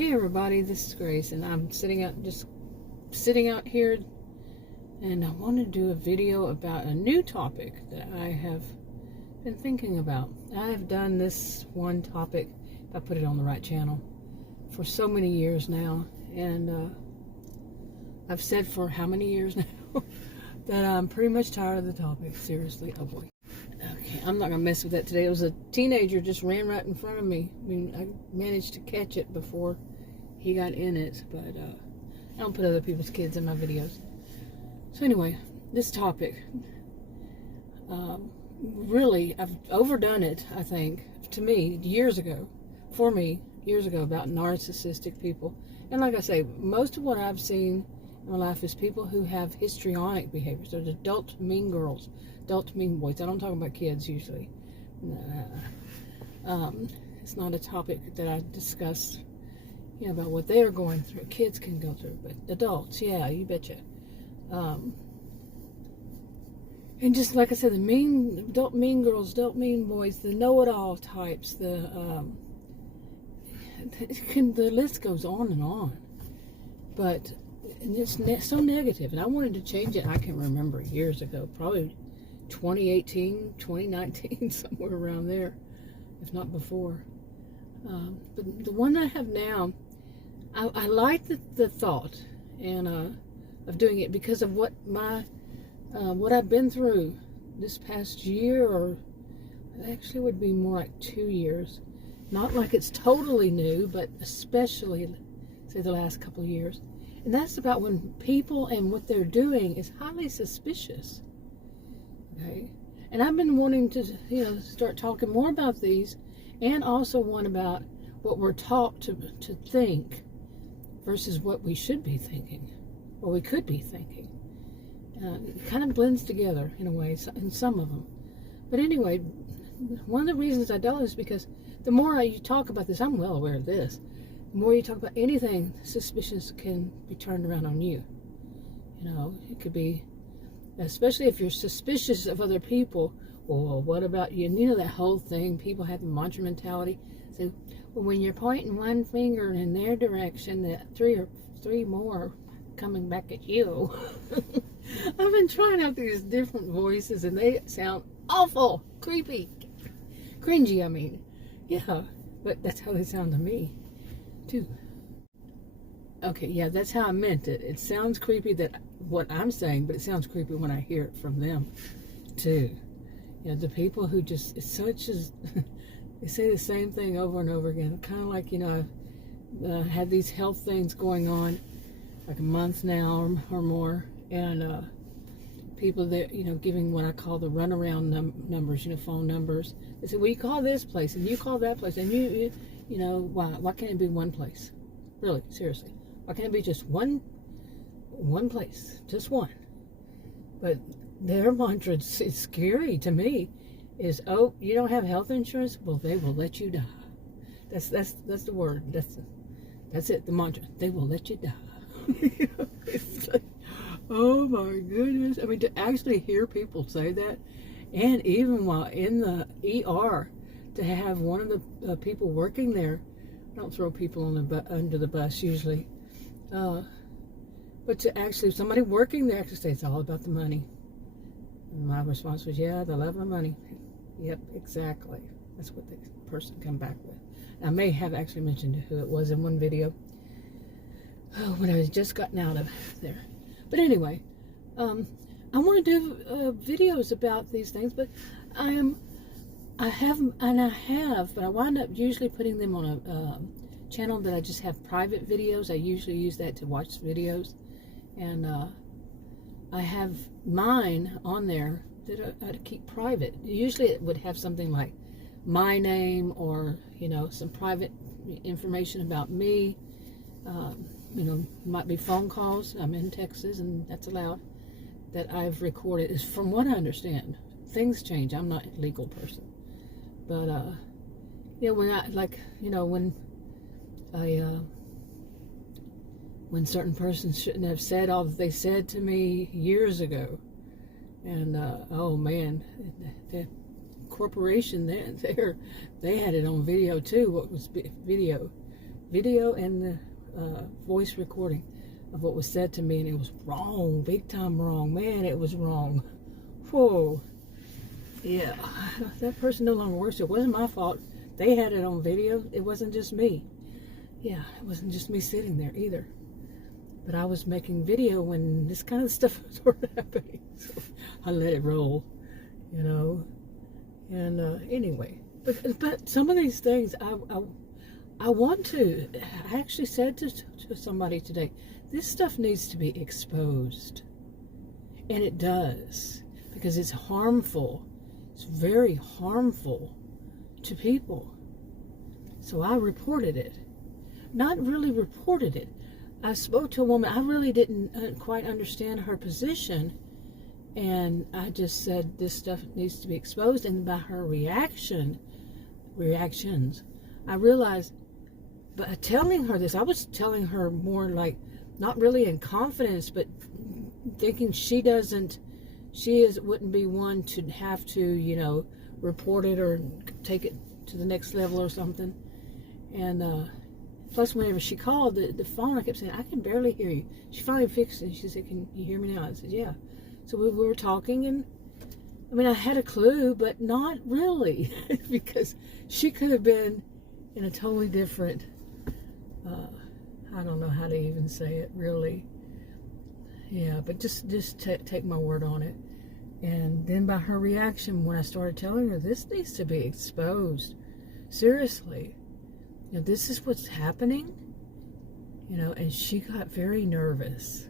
Hey everybody, this is Grace, and I'm sitting out here, and I want to do a video about a new topic that I have been thinking about. I have done this one topic, if I put it on the right channel, for so many years now, and I've said for how many years now that I'm pretty much tired of the topic. Seriously, oh boy. Okay, I'm not gonna mess with that today. It was a teenager just ran right in front of me. I mean, I managed to catch it before he got in it, but I don't put other people's kids in my videos. So anyway, this topic, really, I've overdone it, I think, years ago, about narcissistic people. And like I say, most of what I've seen in my life is people who have histrionic behaviors. They're adult mean girls, adult mean boys. I don't talk about kids usually. It's not a topic that I discuss, about what they are going through. Kids can go through, but adults, yeah, you betcha. And just like I said, the adult mean girls, adult mean boys, the know-it-all types, the list goes on and on. But it's so negative, and I wanted to change it. I can remember years ago, probably 2018, 2019, somewhere around there, if not before. But the one I have now, I like the thought and of doing it because of what I've been through this past year, or actually would be more like 2 years. Not like it's totally new, but especially, say, the last couple of years. And that's about when people and what they're doing is highly suspicious. Okay? And I've been wanting to, start talking more about these, and also one about what we're taught to think versus what we should be thinking, or we could be thinking. It kind of blends together in a way, in some of them. But anyway, one of the reasons I don't is because the more you talk about this, I'm well aware of this, the more you talk about anything suspicious can be turned around on you. It could be, especially if you're suspicious of other people. Well, what about you? And that whole thing, people have the mantra mentality. So, well, when you're pointing one finger in their direction, that three more coming back at you. I've been trying out these different voices, and they sound awful, creepy, cringy, I mean. Yeah, but that's how they sound to me, too. Okay, yeah, that's how I meant it. It sounds creepy, what I'm saying, but it sounds creepy when I hear it from them, too. The people who just, they say the same thing over and over again. Kind of like, I've had these health things going on like a month now or more, and people that, giving what I call the runaround numbers, phone numbers. They say, well, you call this place, and you call that place, and why can't it be one place? Really, seriously. Why can't it be just one place, just one? But their mantra is scary to me. Is, oh, you don't have health insurance? Well, they will let you die. That's the word. That's it. The mantra. They will let you die. It's like, oh my goodness. I mean, to actually hear people say that, and even while in the ER, to have one of the people working there, I don't throw people under the bus usually, but to actually, somebody working there actually say it's all about the money. And my response was, yeah, the love of money. Yep, exactly. That's what the person come back with. I may have actually mentioned who it was in one video. Oh, when I was just gotten out of there. But anyway, I want to do videos about these things, but I have, but I wind up usually putting them on a channel that I just have private videos. I usually use that to watch videos, and I have mine on there that I keep private. Usually it would have something like my name, or some private information about me. Might be phone calls. I'm in Texas, and that's allowed, that I've recorded. Is from what I understand, things change. I'm not a legal person, but when certain persons shouldn't have said all that they said to me years ago, and oh man, the corporation they had it on video too. What was video? video and the voice recording of what was said to me, and it was wrong, big time wrong. Man, it was wrong. Whoa. Yeah, that person no longer works. It wasn't my fault. They had it on video. It wasn't just me. Yeah, it wasn't just me sitting there either. But I was making video when this kind of stuff was happening. So I let it roll, you know. And anyway, but some of these things I want to. I actually said to somebody today, this stuff needs to be exposed, and it does, because it's harmful. It's very harmful to people. So I reported it. Not really reported it. I spoke to a woman. I really didn't quite understand her position, and I just said this stuff needs to be exposed. And by her reactions, I realized, by telling her this, I was telling her more like, not really in confidence, but thinking wouldn't be one to have to, you know, report it or take it to the next level or something. And plus, whenever she called the phone, I kept saying, I can barely hear you. She finally fixed it, and she said, can you hear me now? I said, yeah. So we were talking, and I mean, I had a clue, but not really, because she could have been in a totally different, I don't know how to even say it, really. Yeah, but just take my word on it. And then by her reaction, when I started telling her, this needs to be exposed. Seriously. You know, this is what's happening. You know, and she got very nervous.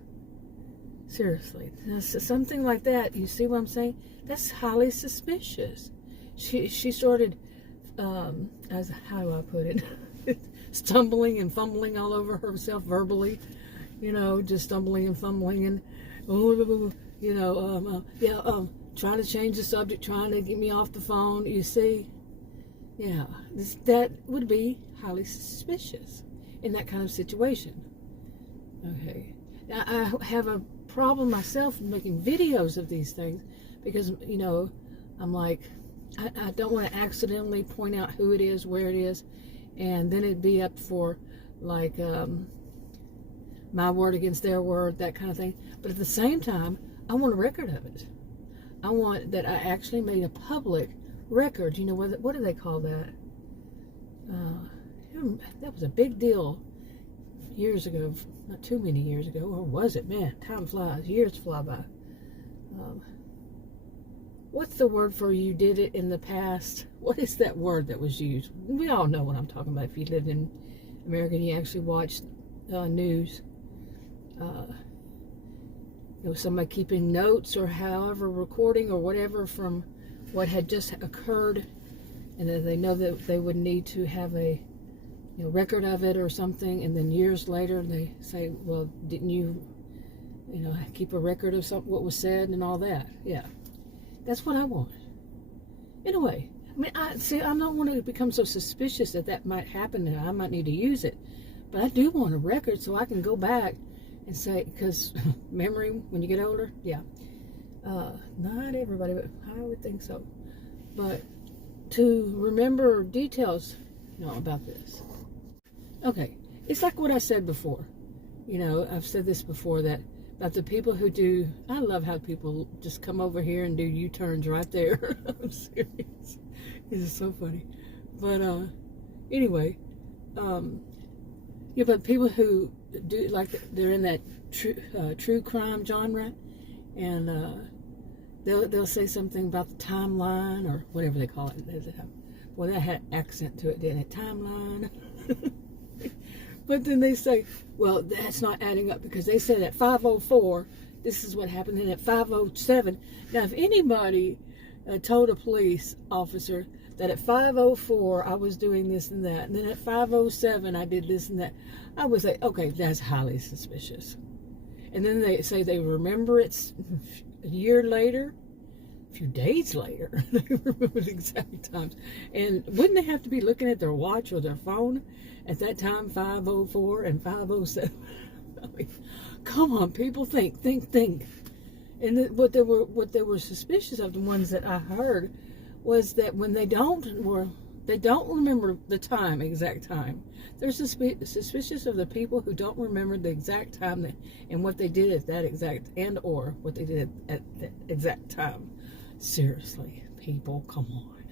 Seriously. Something like that, you see what I'm saying? That's highly suspicious. She started, how do I put it? Stumbling and fumbling all over herself verbally. You know, just stumbling and fumbling and, you know, trying to change the subject, trying to get me off the phone. You see? Yeah, that would be highly suspicious in that kind of situation. Okay. Now, I have a problem myself making videos of these things because, you know, I'm like, I don't want to accidentally point out who it is, where it is, and then it'd be up for, like, my word against their word, that kind of thing. But at the same time, I want a record of it. I want that I actually made a public record. You know, what do they call that? That was a big deal years ago, not too many years ago, or was it? Man, time flies, years fly by. What's the word for you did it in the past? What is that word that was used? We all know what I'm talking about if you lived in America and you actually watched news. You know, somebody keeping notes or however recording or whatever from what had just occurred, and then they know that they would need to have a, you know, record of it or something, and then years later they say, well, didn't you, you know, keep a record of what was said and all that? Yeah, that's what I want. In a way, I mean, I don't want to become so suspicious that might happen and I might need to use it, but I do want a record so I can go back and say, because memory when you get older, yeah. Not everybody, but I would think so. But to remember details, you know, about this. Okay, it's like what I said before. You know, I've said this before, that about the people who do, I love how people just come over here and do U-turns right there. I'm serious. This is so funny. But anyway, yeah, but people who do, like, they're in that true crime genre, and they'll say something about the timeline or whatever they call it. Well, that had accent to it, didn't it? Timeline. But then they say, well, that's not adding up because they said at 5:04 this is what happened, and at 5:07. Now, if anybody told a police officer that at 5:04 I was doing this and that, and then at 5:07 I did this and that, I would say, okay, that's highly suspicious. And then they say they remember it a year later, a few days later, they remember the exact times. And wouldn't they have to be looking at their watch or their phone at that time, 5:04 and 5:07? I mean, come on, people, think. And what they were suspicious of, the ones that I heard, was that when they They don't remember the time, exact time. They're suspicious of the people who don't remember the exact time and what they did at that exact, and or what they did at that exact time. Seriously, people, come on.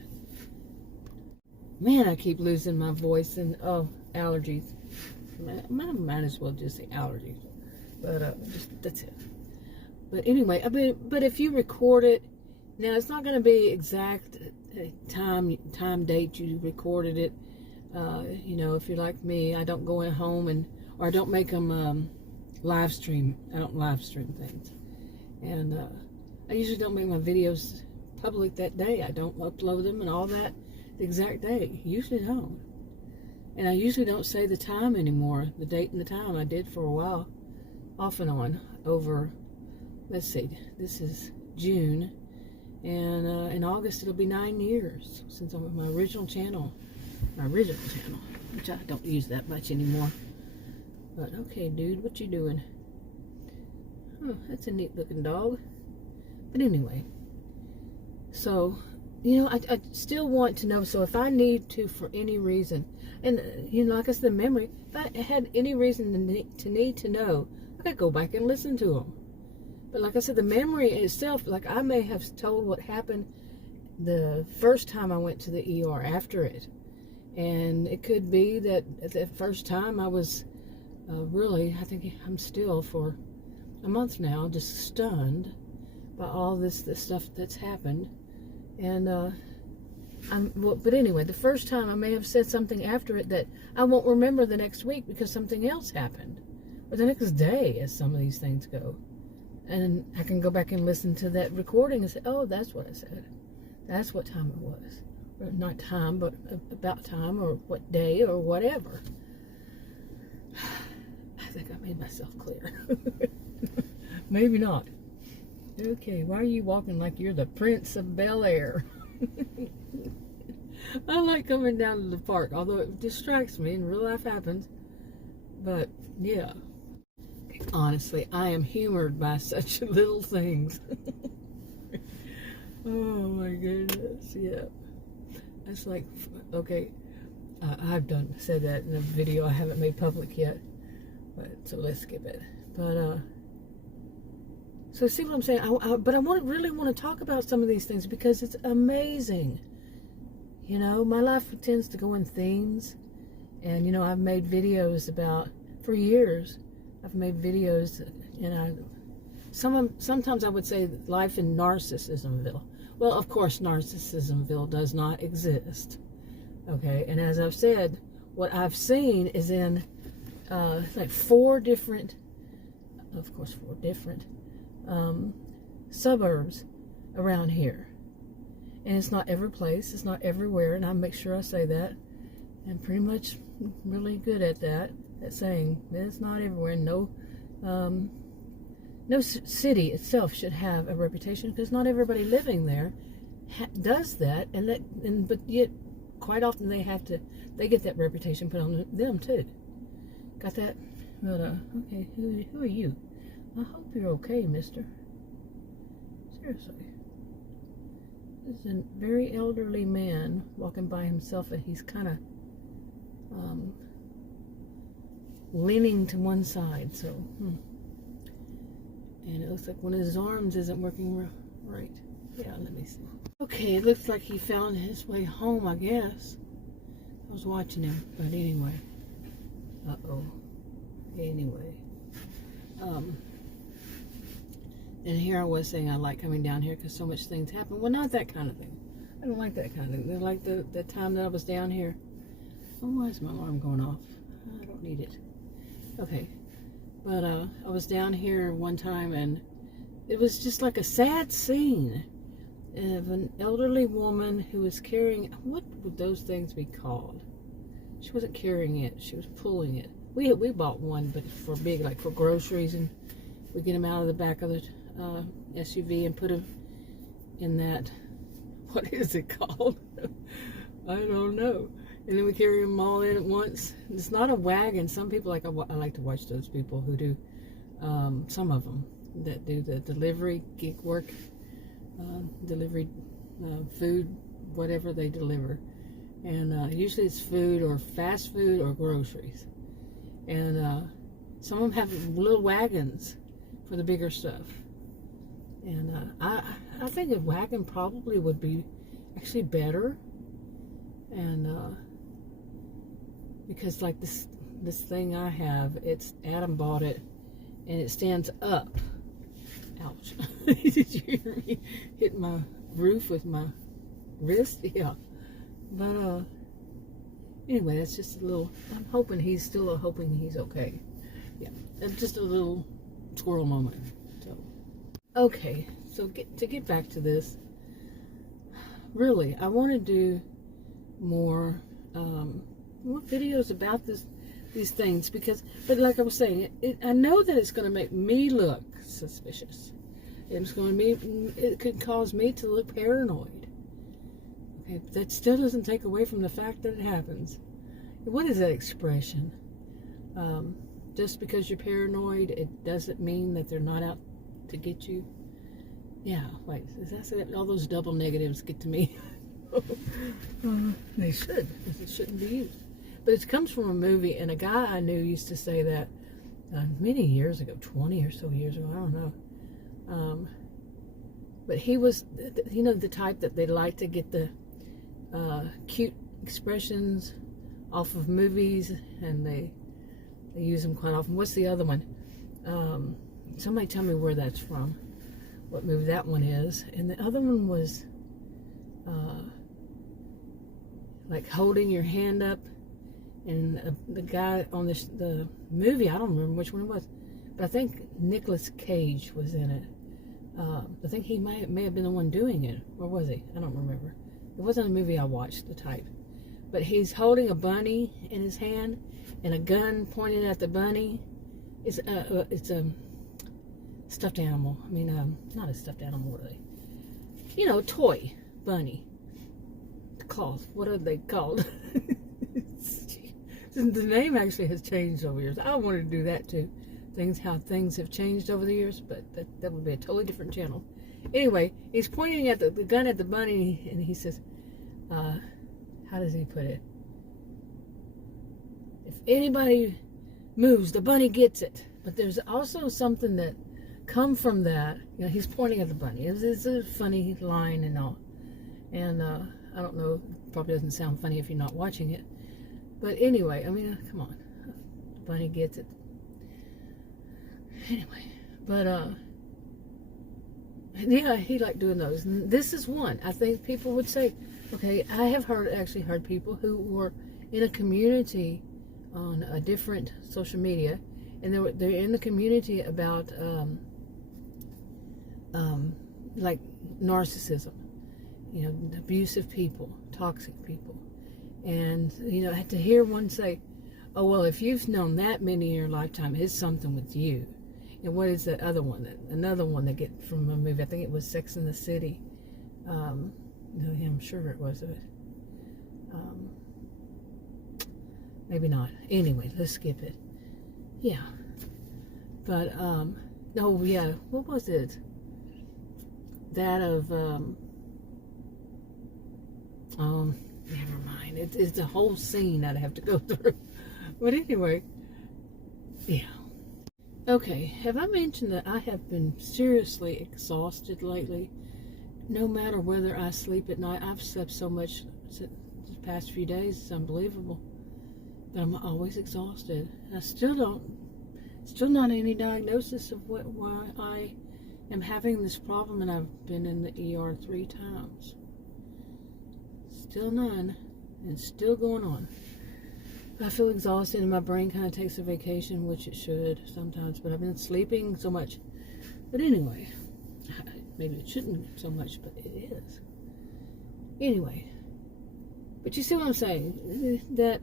Man, I keep losing my voice, and allergies. Might as well just say allergies. But that's it. But anyway, but if you record it, now it's not going to be exact time, date you recorded it. You know, if you're like me, I don't go in home or I don't make them live stream. I don't live stream things, and I usually don't make my videos public that day. I don't upload them and all that the exact day. Usually don't. And I usually don't say the time anymore, the date and the time. I did for a while, off and on, over, let's see, this is June, and in August it'll be 9 years since I'm on my original channel, which I don't use that much anymore. But okay, dude, what you doing? Oh, that's a neat looking dog. But anyway, so, you know, I still want to know. So if I need to, for any reason, and, you know, like I said, the memory, if I had any reason to need to know, I could go back and listen to them. But like I said, the memory itself, like I may have told what happened the first time I went to the ER after it. And it could be that at the first time I was really, I think I'm still for a month now, just stunned by all this stuff that's happened. And but anyway, the first time I may have said something after it that I won't remember the next week because something else happened, or the next day, as some of these things go. And I can go back and listen to that recording and say, oh, that's what I said. That's what time it was. Or not time, but about time, or what day, or whatever. I think I made myself clear. Maybe not. Okay, why are you walking like you're the Prince of Bel-Air? I like coming down to the park, although it distracts me and real life happens. But, yeah. Honestly, I am humored by such little things. Oh my goodness, yeah. It's like, okay, I've said that in a video I haven't made public yet, but so let's skip it. But so see what I'm saying? But I really want to talk about some of these things because it's amazing. You know, my life tends to go in themes, and you know, I've made videos about, for years, I've made videos, and sometimes I would say life in Narcissismville. Well, of course, Narcissismville does not exist. Okay, and as I've said, what I've seen is in like four different suburbs around here. And it's not every place, it's not everywhere, and I make sure I say that. I'm pretty much really good at that, at saying that it's not everywhere. No city itself should have a reputation, because not everybody living there does that, but yet quite often they get that reputation put on them too. Got that? But okay, who are you? I hope you're okay, mister. Seriously. This is a very elderly man walking by himself, and he's kind of leaning to one side, so and it looks like one of his arms isn't working right. Yeah, let me see. Okay, it looks like he found his way home, I guess. I was watching him, but anyway. Anyway. And here I was saying I like coming down here because so much things happen. Well, not that kind of thing. I don't like that kind of thing. They're like the time that I was down here. Oh, why is my alarm going off? I don't need it. Okay. But I was down here one time, and it was just like a sad scene of an elderly woman who was carrying, what would those things be called? She wasn't carrying it, she was pulling it. We bought one, but for big, like for groceries, and we get them out of the back of the SUV and put them in that, what is it called? I don't know. And then we carry them all in at once. It's not a wagon. Some people, I like to watch those people who do, some of them that do the delivery, gig work, delivery, food, whatever they deliver. And usually it's food or fast food or groceries. And some of them have little wagons for the bigger stuff. And I think a wagon probably would be actually better. And because like this thing I have, Adam bought it, and it stands up. Ouch. Did you hear me hit my roof with my wrist? Yeah. But anyway, that's just a little, I'm hoping he's okay. Yeah. That's just a little squirrel moment. So, okay. So to get back to this, really, I want to do more videos about these things, but like I was saying, I know that it's going to make me look suspicious. It could cause me to look paranoid. Okay, but that still doesn't take away from the fact that it happens. What is that expression? Just because you're paranoid, it doesn't mean that they're not out to get you. Yeah, wait, is that all those double negatives get to me? They should, because it shouldn't be used. But it comes from a movie, and a guy I knew used to say that many years ago, 20 or so years ago, I don't know. But he was, the type that they like to get the cute expressions off of movies, and they use them quite often. What's the other one? Somebody tell me where that's from, what movie that one is. And the other one was like holding your hand up, and the guy on the movie, I don't remember which one it was, but I think Nicolas Cage was in it. I think he may have been the one doing it, or was he? I don't remember. It wasn't a movie I watched, the type. But he's holding a bunny in his hand and a gun pointed at the bunny. It's a stuffed animal. I mean, not a stuffed animal, what are they? Toy bunny. Cloth. What are they called? The name actually has changed over the years. I wanted to do that too. How things have changed over the years, but that would be a totally different channel. Anyway, he's pointing at the gun at the bunny, and he says, how does he put it? If anybody moves, the bunny gets it. But there's also something that come from that. He's pointing at the bunny. It's a funny line and all. And I don't know, probably doesn't sound funny if you're not watching it. But anyway, I mean, come on. The bunny gets it. Anyway, but yeah, he liked doing those. And this is one. I think people would say, okay, I have actually heard people who were in a community on a different social media, and they're in the community about like narcissism, abusive people, toxic people, and to hear one say, oh well, if you've known that many in your lifetime, it's something with you. And what is that other one? Another one they get from a movie. I think it was Sex and the City. I'm sure it was. Maybe not. Anyway, let's skip it. Yeah. But, oh yeah, what was it? That of, never mind. It's a whole scene I'd have to go through. But anyway, yeah. Okay, have I mentioned that I have been seriously exhausted lately? No matter whether I sleep at night, I've slept so much the past few days, it's unbelievable. But I'm always exhausted. I still not any diagnosis of why I am having this problem, and I've been in the ER 3 times. Still none, and still going on. I feel exhausted, and my brain kind of takes a vacation, which it should sometimes, but I've been sleeping so much. But anyway, maybe it shouldn't so much, but it is. Anyway, but you see what I'm saying? That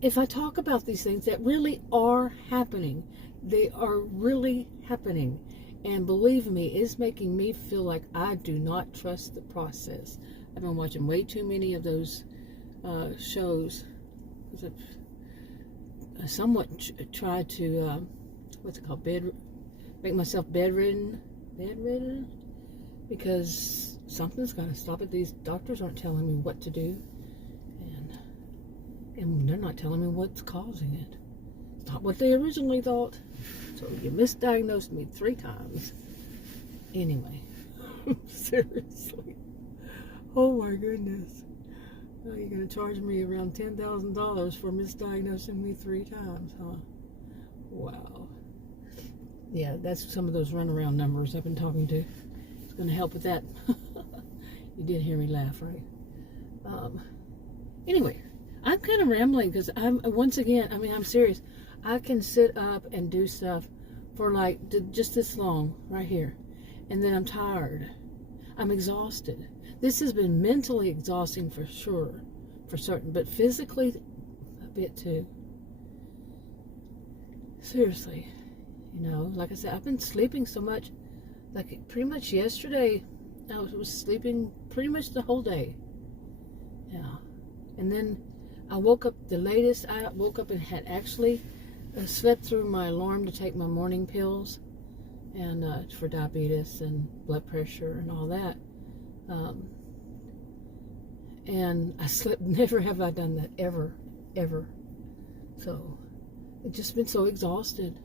if I talk about these things that really are happening, they are really happening. And believe me, it's making me feel like I do not trust the process. I've been watching way too many of those shows. I somewhat tried to, what's it called, make myself bedridden, because something's got to stop it. These doctors aren't telling me what to do. And they're not telling me what's causing it. It's not what they originally thought. So you misdiagnosed me 3 times. Anyway, seriously. Oh my goodness. Now you're going to charge me around $10,000 for misdiagnosing me 3 times, huh? Wow. Yeah, that's some of those runaround numbers I've been talking to. It's going to help with that. You did hear me laugh, right? Anyway, I'm kind of rambling because once again, I'm serious. I can sit up and do stuff for like just this long right here. And then I'm tired. I'm exhausted. This has been mentally exhausting for sure, for certain, but physically a bit too. Seriously, like I said, I've been sleeping so much. Like pretty much yesterday, I was sleeping pretty much the whole day. Yeah. And then I woke up the latest. I woke up and had actually slept through my alarm to take my morning pills and for diabetes and blood pressure and all that. And I slept. Never have I done that ever. So I've just been so exhausted.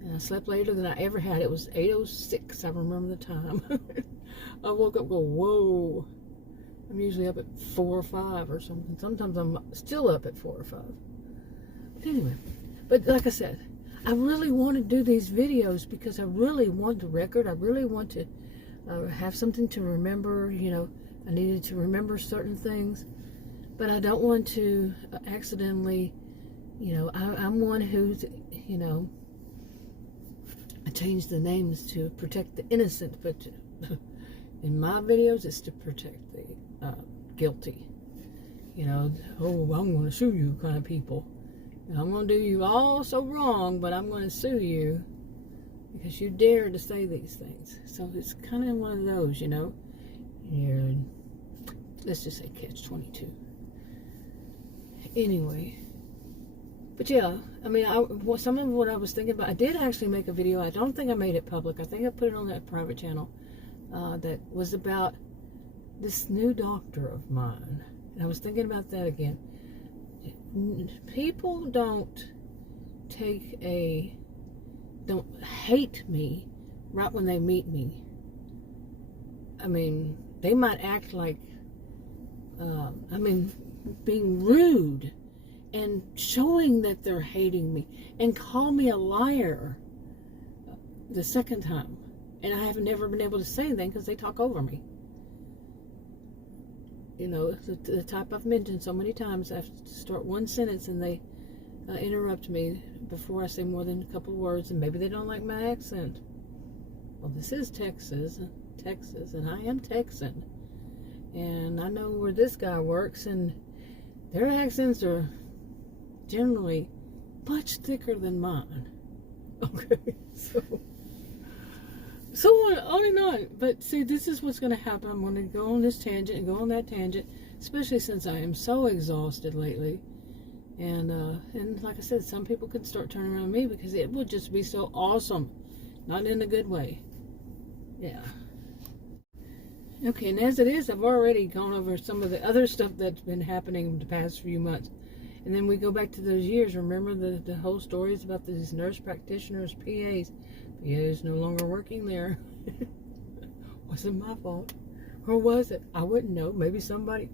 And I slept later than I ever had. It was 8:06. I remember the time. I woke up, go, whoa. I'm usually up at 4 or 5 or something. Sometimes I'm still up at 4 or 5. But anyway, but like I said, I really want to do these videos because I really want the record. I really want to have something to remember. I needed to remember certain things, but I don't want to accidentally, I'm one who's, I changed the names to protect the innocent, but in my videos, it's to protect the guilty. Oh, I'm going to sue you kind of people. I'm going to do you all so wrong, but I'm going to sue you because you dare to say these things. So it's kind of one of those, You're, let's just say catch-22. Anyway. But yeah, some of what I was thinking about, I did actually make a video. I don't think I made it public. I think I put it on that private channel that was about this new doctor of mine. And I was thinking about that again. People don't hate me right when they meet me. They might act like, being rude and showing that they're hating me and call me a liar the second time. And I have never been able to say anything because they talk over me. The type I've mentioned so many times. I have to start one sentence and they interrupt me before I say more than a couple of words, and maybe they don't like my accent. Well, this is Texas, and I am Texan. And I know where this guy works, and their accents are generally much thicker than mine. Okay, so on and on. But see, this is what's going to happen. I'm going to go on this tangent and go on that tangent, especially since I am so exhausted lately. And like I said, some people can start turning around me because it would just be so awesome. Not in a good way. Yeah. Okay, and as it is, I've already gone over some of the other stuff that's been happening the past few months. And then we go back to those years. Remember the whole stories about these nurse practitioners, PAs. PAs no longer working there. Wasn't my fault. Or was it? I wouldn't know. Maybe somebody,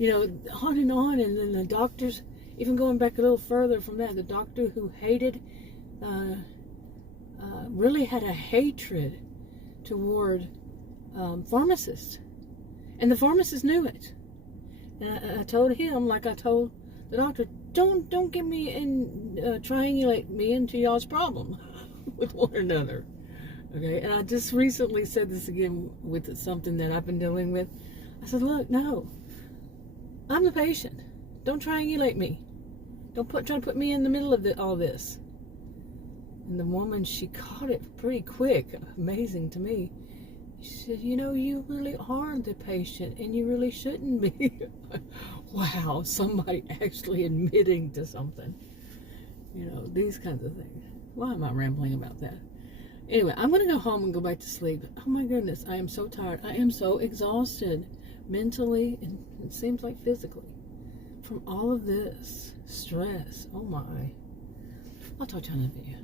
on and on. And then the doctors, even going back a little further from that, the doctor who hated, really had a hatred toward pharmacists. And the pharmacist knew it. And I told him, like I told the doctor, don't get me in, triangulate me into y'all's problem with one another. Okay, and I just recently said this again with something that I've been dealing with. I said, look, no, I'm the patient. Don't triangulate me. Don't try to put me in the middle of all this. And the woman, she caught it pretty quick. Amazing to me. She said, you really are the patient, and you really shouldn't be. Wow, somebody actually admitting to something. These kinds of things. Why am I rambling about that? Anyway, I'm going to go home and go back to sleep. Oh my goodness, I am so tired. I am so exhausted mentally, and it seems like physically. from all of this stress. Oh my. I'll talk to you in a video.